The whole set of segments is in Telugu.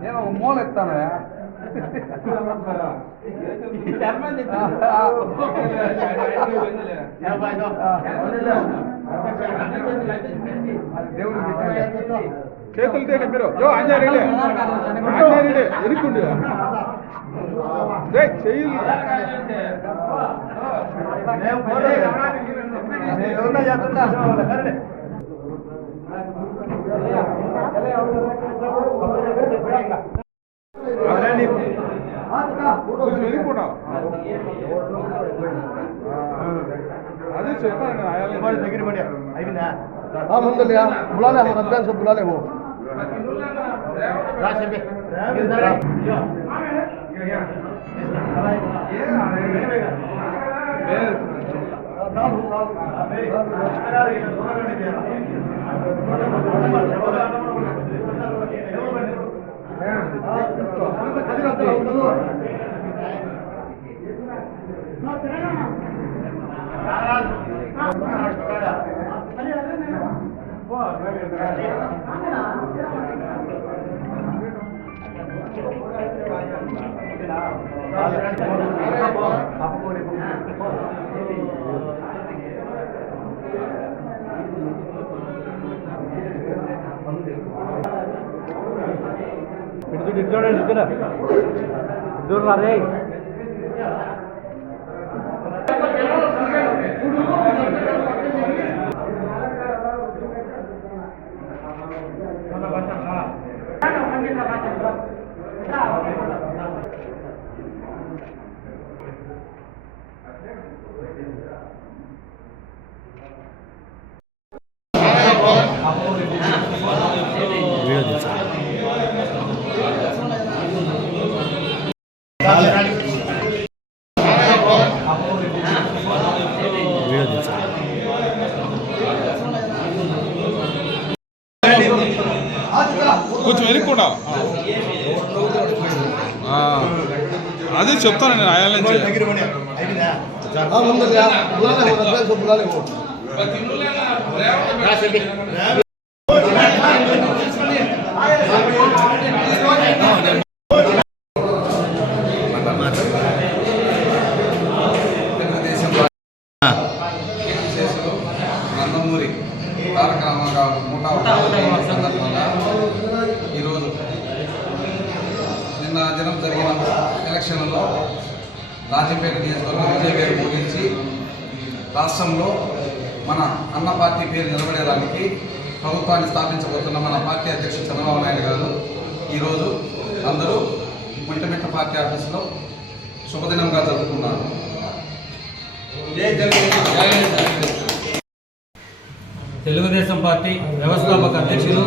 నేను మూల ఎత్తాను చేతులు తేండి మీరు అంజారెడ్డి ఎరుకుండు చెయ్యి अरे దగ్గర పడి అయిపోయిందా ముందు బులాలే రబ్బాన్ సబ్ బులాలే वो రా చెప్పే కొంచెం వెనుకుండా అదే చెప్తాను నేను ఆయన నందమూరి తారక రామారావు సందర్భంగా ఈరోజు నిన్న దినం జరిగిన ఎలక్షన్లలో రాజంపేట నియోజకవర్గం విజయ పేరు ముగించి రాష్ట్రంలో మన అన్న పార్టీ పేరు నిలబడేదానికి ప్రభుత్వాన్ని స్థాపించబోతున్న మన పార్టీ అధ్యక్షుడు చంద్రబాబు నాయుడు గారు ఈరోజు అందరూ ఒంటిమిట్ట పార్టీ ఆఫీసులో శుభదినంగా జరుపుకున్నారు. తెలుగుదేశం పార్టీ వ్యవస్థాపక అధ్యక్షులు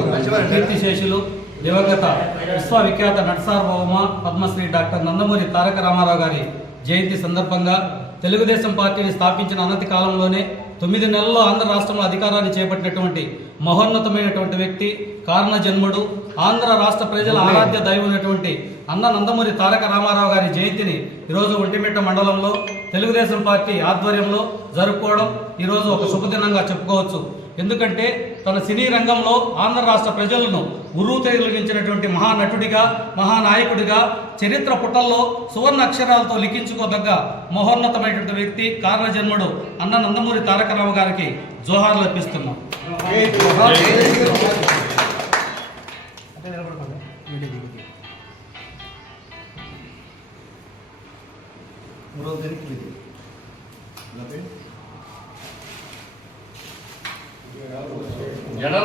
కీర్తిశేషులు దివంగత విశ్వవిఖ్యాత నటసార్వభౌమ పద్మశ్రీ డాక్టర్ నందమూరి తారక రామారావు గారి జయంతి సందర్భంగా తెలుగుదేశం పార్టీని స్థాపించిన అనతి కాలంలోనే 9 నెలల్లో ఆంధ్ర రాష్ట్రంలో అధికారాన్ని చేపట్టినటువంటి మహోన్నతమైనటువంటి వ్యక్తి, కారణ జన్ముడు, ఆంధ్ర రాష్ట్ర ప్రజల ఆరాధ్య దైవమైనటువంటి అన్న నందమూరి తారక రామారావు గారి జయంతిని ఈరోజు ఒంటిమిట్ట మండలంలో తెలుగుదేశం పార్టీ ఆధ్వర్యంలో జరుపుకోవడం ఈరోజు ఒక శుభదినంగా చెప్పుకోవచ్చు. ఎందుకంటే తన సినీ రంగంలో ఆంధ్ర రాష్ట్ర ప్రజలను ఉర్రూతెలిగించినటువంటి మహానటుడిగా, మహానాయకుడిగా చరిత్ర పుటల్లో సువర్ణ అక్షరాలతో లిఖించుకోదగ్గ మహోన్నతమైనటువంటి వ్యక్తి, కారణజన్ముడు అన్న నందమూరి తారక రామారావు గారికి జోహార్లు అర్పిస్తున్నాం. జడలు